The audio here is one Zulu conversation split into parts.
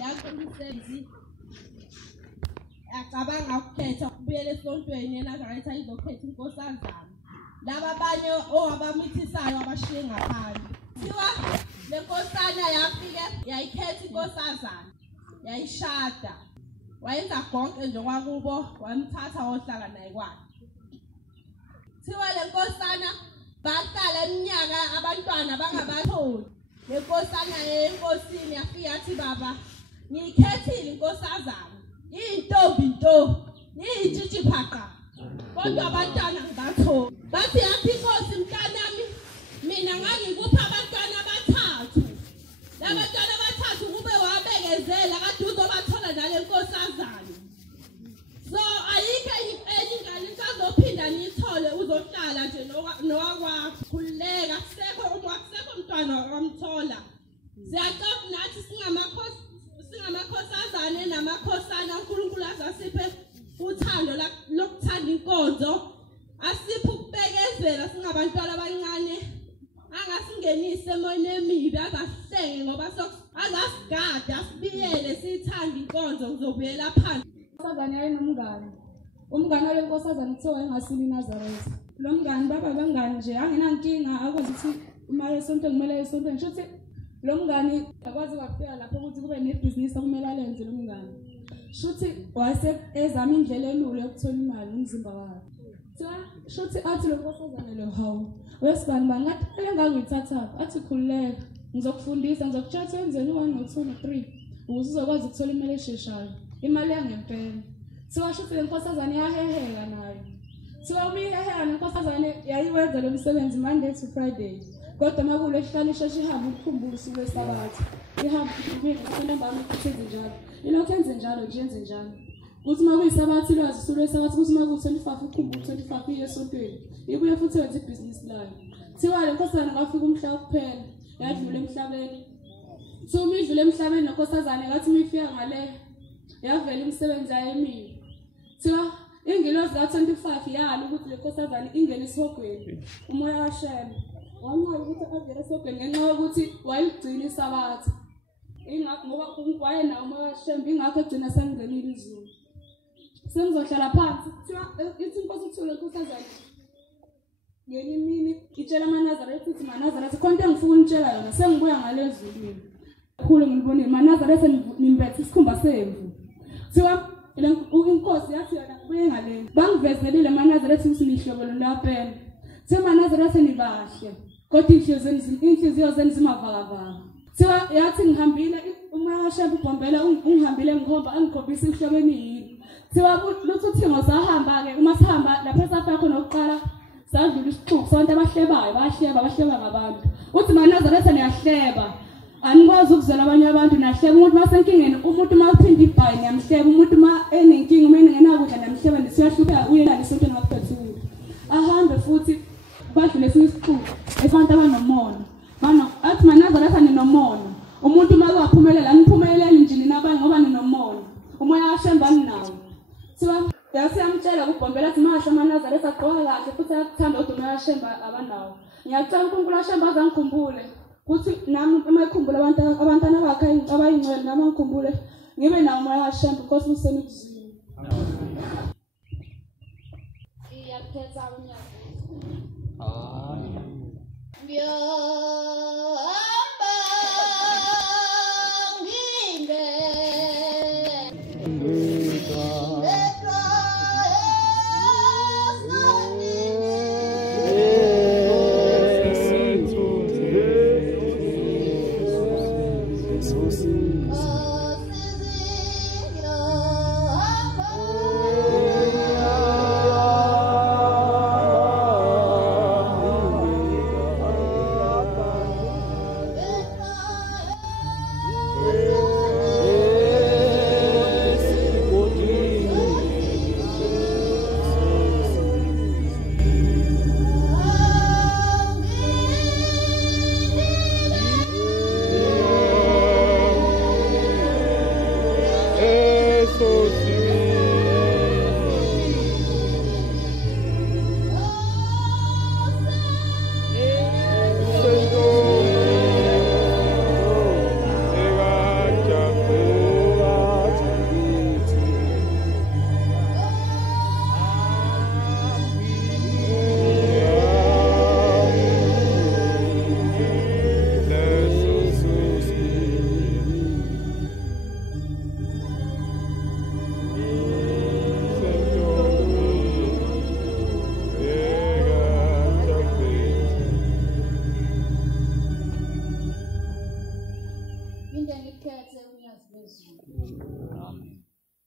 Yakumsebenzi acabanga ukukhetha ukubuyela esontweni eNazaretha izokhetha inkosazana. Laba abanye owabamithisayo abashiye ngaphandle. Kuthiwa le nkosana yafike yayikhetha inkosazana, yayishada. Wayenza konke nje kwakubo, wamthatha wohlala naye kwakhe. Kuthiwa le nkosana bahlala iminyaka abantwana bangabatholi. Le nkosana enkosini yafika yathi baba, ngiyikhethile inkosazana. Iyintombi nto, iyitshitshi phaqa. Kodwa abantwana ngibatholi. Bathi yathi inkosi mntanami, mina ngangikupha abantwana abathathu. Labantwana abathathu kube wabekezela kade uzobathola nale nkosazana. So ayikho enye ingane isazophinda niyithole uzohlala nje nowakwakho. Khululeka kusekho umntwana wamthola. Siyacela nathi singamakhosazana namakhosana uNkulunkulu azasiphe uthando lokuthanda inkonzo. Asiphe ukubekezela singabantwana abancane. Angasingenise emoyeni emibi azasihlenge ngoba azasigade asibiyele sithanda inkonzo uzobuyela phansi. Inkosazana yayinomngane. Umngane wale nkosazana kuthiwa engasili Nazaretha. Lo mngane baba bangane nje angenankinga akwazi ukuthi imali esonto kumele esontweni. Kusho ukuthi lo mngane akwazi ukufika lapho ukuthi kube nebhizinisi okumele alenze lo mngane. Kusho ukuthi wase ezama indlela elula yokuthola imali umzimba wakhe. Kusho ukuthi athi lo nkosazana lo hawu wesibani bangathi engangithatha athi khululeka ngizokufundisa ngizokutshela wenzeni 1 no 2 no 3 ukuze uzokwazi ukuthola imali esheshayo. Imali yangempela. Kusho ukuthi le nkosazana yaheheka nayo. Umiheheka nenkosazana yayiwenza lo msebenzi Monday to Friday. Kodwa makule hlala sheshe ihamba ukukhumbula usuku lweSabatha. Ihamba ukubona bami ukuthi njalo. Ilokho enze njalo nje yenze njalo. Kuthi makuyiSabatha ilwazi usuku lweSabatha kuthi maku25 ukukhumbula 25 iye esontweni. Ibuye futhi wenza ibhizinisi layo. Kuthiwa le nkosazana ngafika umhlaba kuphela. Yadlula emhlabeni. Umidlule emhlabeni nenkosazana ngathi umifika ngale yavela imisebenzi ayemini. Kuthiwa ingilosi ka25 yalo ukuthi le nkosazana ingene esihogweni. Umoya waShembe wamnqaba ukuthi avele esihogweni ngenxa yokuthi wayigcina iSabatha. Ingakho ngoba wayena umoya waShembe ingakho egcina sangenile izulu. Sengizohlala phansi. Kuthiwa ithi inkosi uthule nkosazana ngenye imini itshela amaNazaretha ukuthi maNazaretha konke engifuna unitshela yona sengibuya ngalezulwini. Khulu ngibonile maNazaretha nimbethe isikhumba semvu. Kuthiwa inkosi yathi yona kubuye ngale bangivezelile maNazaretha ukuthi nihlobo lolapela. Kuthiwa maNazaretha nibahle kodwa inhliziyo zenu zimavakavaka. Kuthiwa yathi ngihambile umoya waShembe ubhombela ungihambile ngikhomba angikhombisa ihlobeni yini. Kuthiwa lutho uthingo sahamba-ke uma sihamba lapho esafika khona ukuqala sadlula isixuku sonke abahlebayo bahleba ngabantu. Uthi maNazaretha niyahleba. Anikwazi ukuzela abanye abantu nahleba umuntu masenkingeni umuntu mawuthinda ibhayi niyamhleba umuntu ma enenkinga uma engenakudla namhleba nisiyahlupheka uyena lesonto ngakuphethula. Ahambe futhi badlule isixuku efanele abanomona. Athi maNazaretha ninomona. Umuntu uma kungaphumelela niphumelele nje ninabanye ngoba ninomona. Umoya waShembe nawo. Kuthiwa yasiyamtshela kubhombela athi mahla maNazaretha agqoka kahle futhi ayakuthanda kodwa umoya waShembe abanawo. Ngiyacela uNkulunkulu waShembe azangikhumbule. Kuthi nami uma ekhumbula abantwana bakhe abayingcwele nami ngikhumbule ngibe nawo umoya waShembe Nkosi usenibuzini. Iyakhetha unyaka.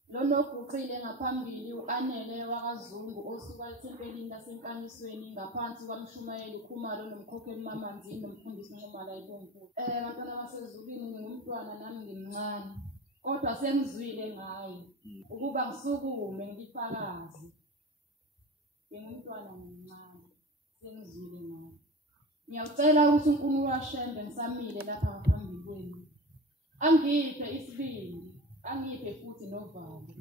Lona oguqile ngaphambili uanele wakaZungu osuka ethempelini lasenkamisweni ngaphansi kwamshumayeli Khumalo nomkhokheli mamanzi nomfundisi uNomala eBomvu. Bantwana basezulwini ngingumntwana nami ngimncane. Kodwa sengizwile ngaye ukuba ngisukume ngifakazi. Ngingumntwana ngimncane sengizwile ngaye. Ngiyacela ukuthi uNkulunkulu waShembe ngisamile lapha ngaphambili kwenu. Angiphe isibindi, angiphe futhi novalo.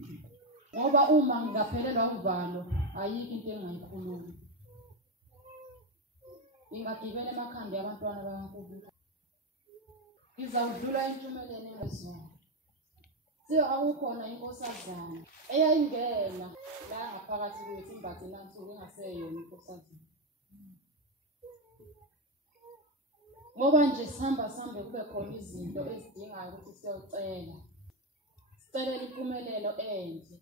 Ngoba uma ngingaphelelwa uvalo, ayikho into engayikhuluma. Ngingagibela emakhanda abantwana bakaNkulunkulu. Ngizawudlula empumeleni ngezona. Akukhona inkosazana eyayingena la ngaphakathi kwethu imbathi nansuku engaseyona inkosazana. Ngoba nje sihamba kube khona izinto ezidingayo ukuthi siyocela. Sicela impumelelo enhle.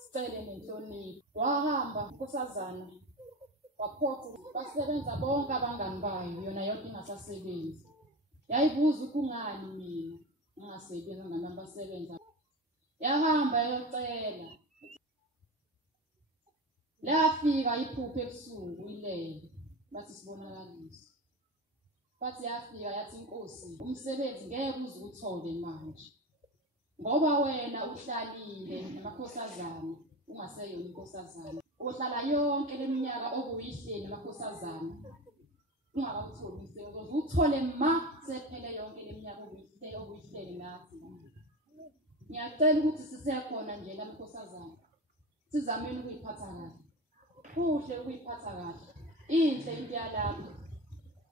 Sicela nenhlonipho. Wahamba inkosazana waphoqa basebenza bonke abangani bayo yona yonke ingasasebenzi. Yayibuza ukungani mina ngingasebenzi ngami basebenza. Yahamba yocela. Lafika iphupho ebusuku ilele bathi sibonakalise. Bathi yafika yathi inkosi umsebenzi ngeke uze uthole manje. Ngoba wena uhlalile namakhosazana ungaseyona inkosazana. Uhlala yonke leminyaka okuyihleli namakhosazana. Ungakawutholi umsebenzi uthole ma sephele yonke leminyaka okuyihleli nathi. Ngiyacela ukuthi sisekhona nje namakhosazana. Sizameni ukuyiphatha kahle. Kuhle ukuyiphatha kahle. Inhle into yalapha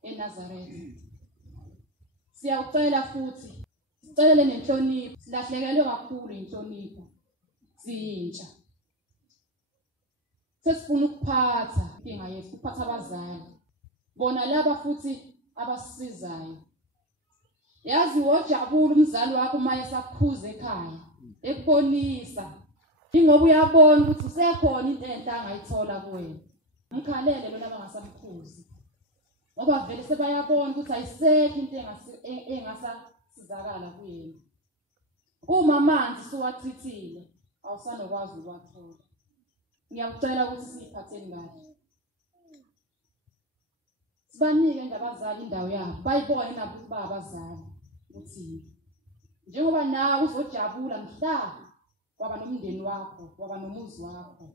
eNazaretha. Siyawucela futhi sicela nenhlonipho. Silahlekelwe kakhulu inhlonipho. Siyintsha. Sesifuna ukuphatha inkinga yethu, ukuphatha abazali. Bona laba futhi abasisizayo. Yazi wojabula umzali wakho uma esakukhuza ekhaya, ekubonisa. Ingoba uyabona ukuthi usekhona into enhle angayithola kuwena. Ngikhalele lona abangasamkhuzi. Ngoba vele sebayabona ukuthi ayisekho into engasasizakala kuyena. Uma manje suwathithile, awusanokwazi ukwathola. Ngiyakucela ukuthi siphatheni kahle. Sibanike nje abazali indawo yabo. Bayibone nabo ukuthi babazali uthini. Njengoba nawe uzojabula mhla waba nomndeni wakho, waba nomuzi wakho.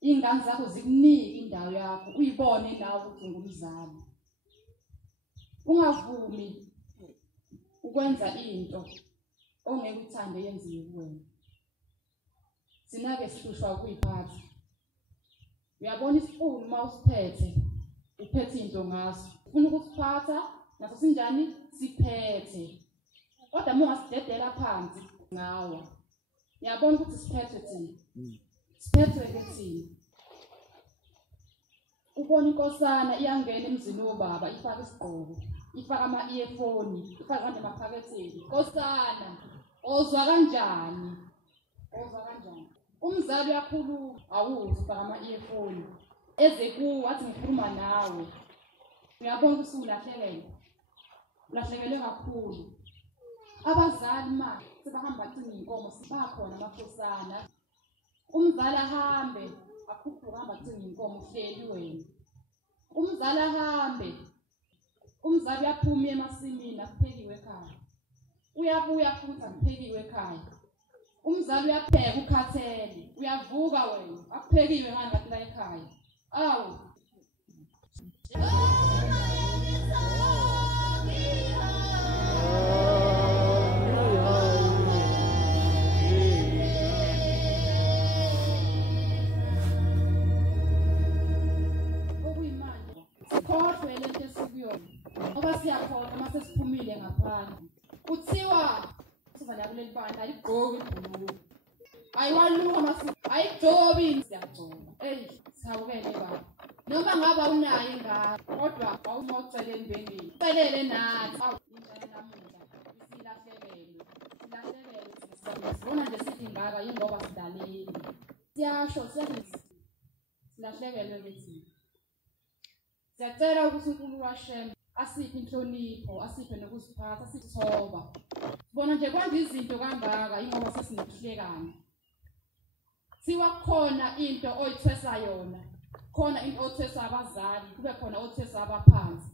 Ingane zakho zikunike indawo yakho, uyibone nawe ukuthi ungumzali. Ungavumi ukwenza into ongeke uthande yenziwe kuwena. Sinake sihlushwa ukuyiphatha. Uyabona isipunu uma usiphethe, uphethe into ngaso. Ufuna ukusiphatha, naso sinjani siphethe. Kodwa uma ungasidedela phansi ngawa. Uyabona ukuthi siphethwe thina. Siphethwe ke thina. Ubona inkosana iyangena emzini wobaba, ifaka isigqoko, ifaka ama-earphone, ifaka kanje emaphaketheni. Inkosana, ozwa kanjani? Ozwa kanjani? Umzali uyakhuluma, awuzi ufaka ama-earphone. Eze kuwe wathi ngikhuluma nawe. Uyabona ukuthi ulahlekelwe. Ulahlekelwe kakhulu. Abazali manje sebahamba bagcina inkomo sibakhona amakhosana. Umzali ahambe akhuphuka hamba agcina inkomo uhleli wena. Umzali ahambe. Umzali uyaphuma emasimini akuphekiwe ekhaya. Uyabuya futhi akuphekiwe ekhaya. Umzali uyapheka ukhathele. Uyavuka wena akuphekiwe ngani ngathi la ekhaya. Awu. Sikhohlwe lento esikuyona. Ngoba siyakhona uma sesiphumile ngaphandle. Kuthiwa sizana kuleli banda ayigqoki ibhuluku. Ayiwaluka mase ayigcobi siyagcoba. Sawukele baba. Noma ngaba unayo ingane kodwa awumoceleni bengini. Celele nathi. Indlela namuhla isilahlekelwe. Sibona nje sithi ngaka ingoba sidalile. Siyasho silahlekelwe kithi. Siyacela ukuthi uNkulunkulu waShembe asiphe inhlonipho, asiphe nokuziphatha, asithoba. Bona nje kwenza izinto kangaka ingoba sesinokuhlekana. Siwa khona into oyithwesa yona. Khona into othwesa abazali, kube khona othwesa abaphansi.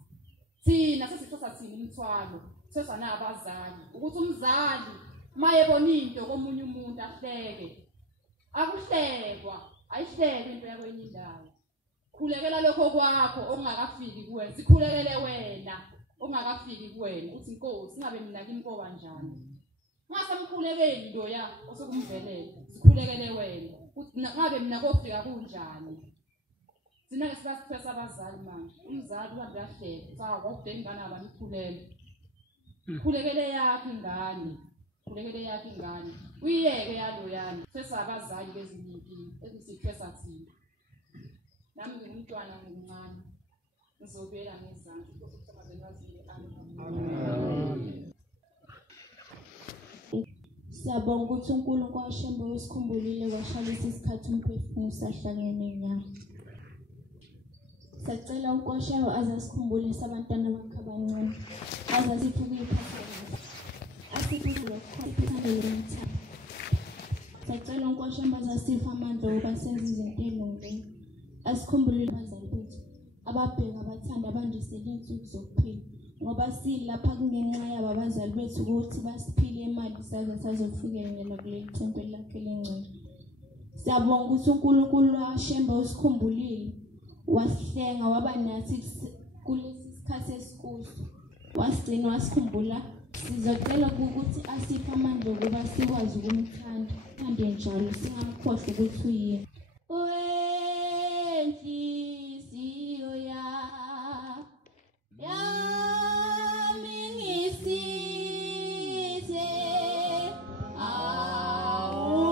Thina sesithosa thina umthwalo, thwesa nabazali. Ukuthi umzali mayebona into komunye umuntu ahleke. Akuhlekwa, ayihleke into yakwenye indawo. Khulekela lokho kwakho ongakafiki kuwena, sikhulekele wena ongakafiki kuwena. Uthi Nkosi ngabe mina kimpo kanjani? Mase mkhulekeli into ya osokumvelele, sikhulekele wena. Uthi ngabe mina kofika kunjani? Sina ke sibasithwesa abazali manje. Umzali uhambe yahleka, sawa ukudengana abanikhulele. Khulekele yakhe ingane. Khulekele yakhe ingane. Uyiyeke yaloyana. Thwesa abazali bezinye inkinga ezisithwesa thina. Nami ngumntwana omncane. Ngizobela ngezandla ukuthi kusabazele amen. Siyabonga ukuthi uNkulunkulu waShembe usikhumbulile kwashalisa isikhathi umphefumulo sahlangene nyama. Sacela uNkoshayo azasikhumbule sabantwana bakhe abancane. Azasithuke iphasela. Asikuze lokukhophana lomtha. Sacela uNkoshayo azasipha amandla okuba senze izinto ezilungile. Asikhumbulile abazali bethu. Ababheka abathanda abandisele insuku zokuphila. Ngoba silapha kungenxa yabo abazali bethu ukuthi basiphile imali saze sazofikela kuleli thempeli lakhe lengcwele. Siyabonga ukuthi uNkulunkulu waShembe usikhumbulile. Wasihlenga waba nathi kulesi sikhathi esikuso. Wasigcina wasikhumbula. Sizocela ukuthi asiphe amandla okuba sikwazi ukumthanda. Thande njalo singamkhohlwa ukuthi uyini. Enhliziyo yami ngisize awunamathele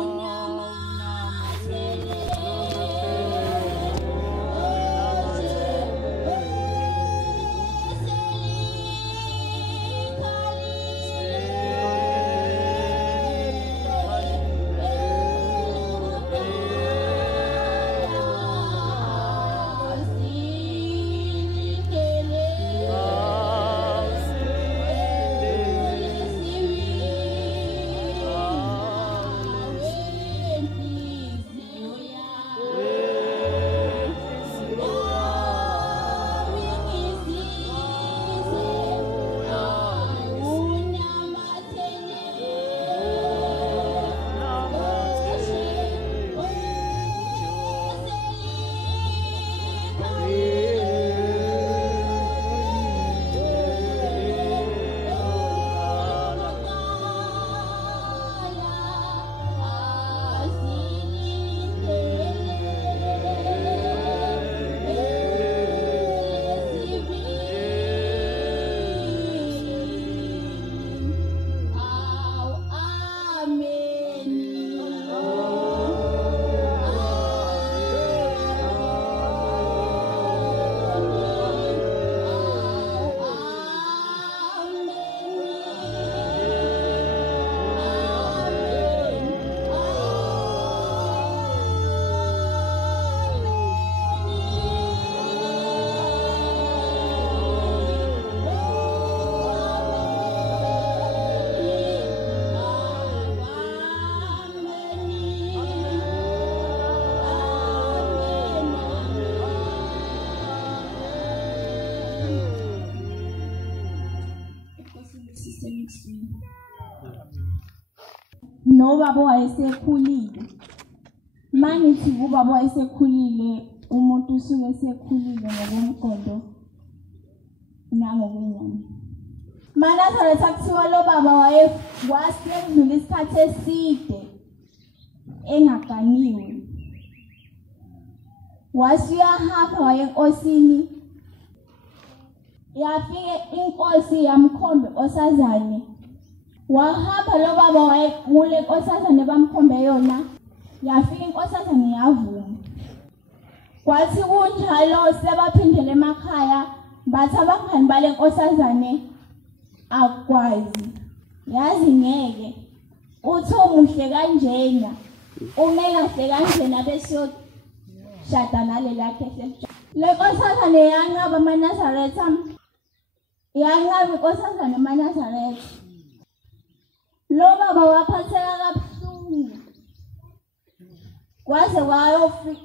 Nobaba wayesekhulile. Mangithi ubaba wayesekhulile, umuntu usuke esekhulile ngokomqondo nangokwenyama. Manazaretha kuthiwa lo baba wayesekudlula isikhathi eside engaganiwe. Wasiyahamba waye enkosini. Yafike inkosi yamkhombe osazane. Wahamba lo baba waye ngule nkosazane bamkhombe yona. Yafika inkosazane yavuma. Kwathi kunjalo sebaphindele emakhaya bathi abangani bale nkosazane akwazi. Yazi ngeke uthi umuhle kanjena ungelahle kanjena bese shada nalela khehle. Le nkosazane yanqaba amaNazaretha. Yanqaba inkosazane amaNazaretha. ubaba waphatheka kabuhlungu kwaze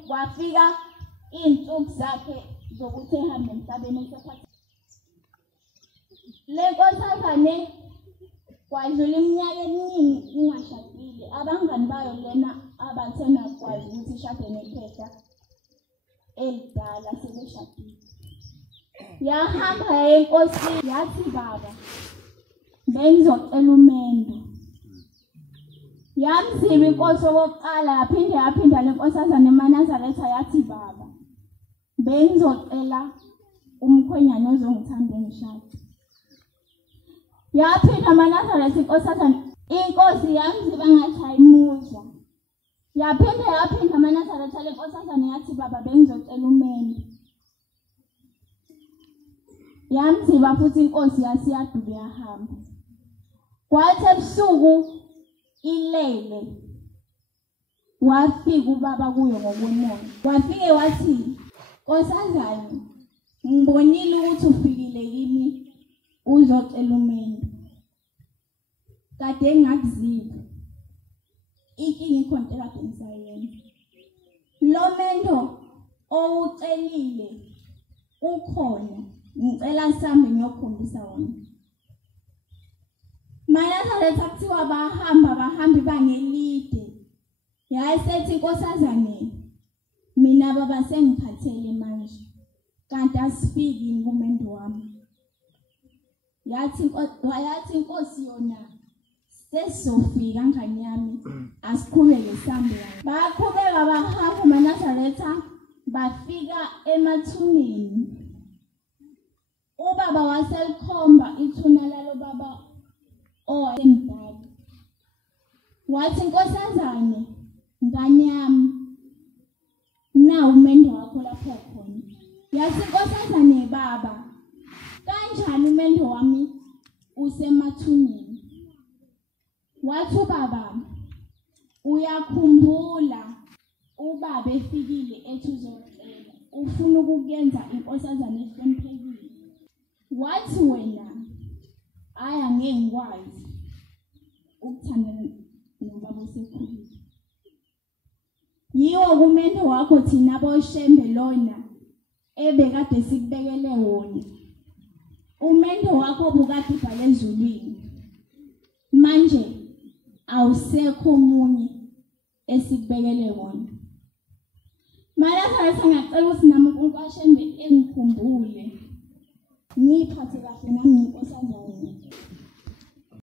wafika iy'nsuku zakhe zokuthi ehambe emhlabeni esephathe. Le nkosazane kwadlula iminyaka eminingi ingashadile. Abangani bayo lena abathena kwazi ukuthi ishade nekhehla elidala sebeshadile. Yahamba enkosini yathi baba bengizocela umendo. Yamziba inkosi okokuqala yaphinda le nkosazane eManazaretha yathi baba bengizocela umkhwenyana ozongithanda ngishade. Yaphinda eManazaretha inkosazane inkosi yamziba ngathi ayimuzwa. Yaphinda eManazaretha le nkosazane yathi baba bengizocela umendo. Yamziba futhi inkosi yasiyaduka yahamba. Kwathi ebusuku ilele wafika ubaba kuyo ngobunono. Wafike wathi nkosazane ngibonile ukuthi ufikile kimi uzocela umendo. Kade ngakuziva inkinga ikhonto kade ngisayenza. Lo mendo owucelile ukhona ngicela sihambe ngiyokhombisa wona. Manazaretha kuthiwa bahambi bangelide. Yayisethi inkosazane mina baba sengiphathele manje kanti asifiki kumendo wami. Yathi inkosi yona sesizofika ngani yami asiqhubeke sihambe. Baqhubeka bahamba Manazaretha bafika emathuneni. Ubaba waselikhomba ithuna lalo baba emdala. Wathi nkosazane ngani yami na umendo wakho lapho khona. Yathi nkosazane baba kanjani umendo wami usemathuneni. Wathi ubaba uyakhumbula ubaba efikile ethi uzocela ufuna ukuyenza inkosazane ehloniphekile. Wathi wena aya ngeke ngikwazi ukuthanda nobaba osekhulile. Yiwo kumendo wakho thina boShembe lona ebekade sikubekele wona. Umendo wakho bukade ubhale ezulwini. Manje awusekho omunye esikubekele wona. Manazaretha ngiyacela ukuthi nami uNkulunkulu kaShembe engikhumbule ngiphathe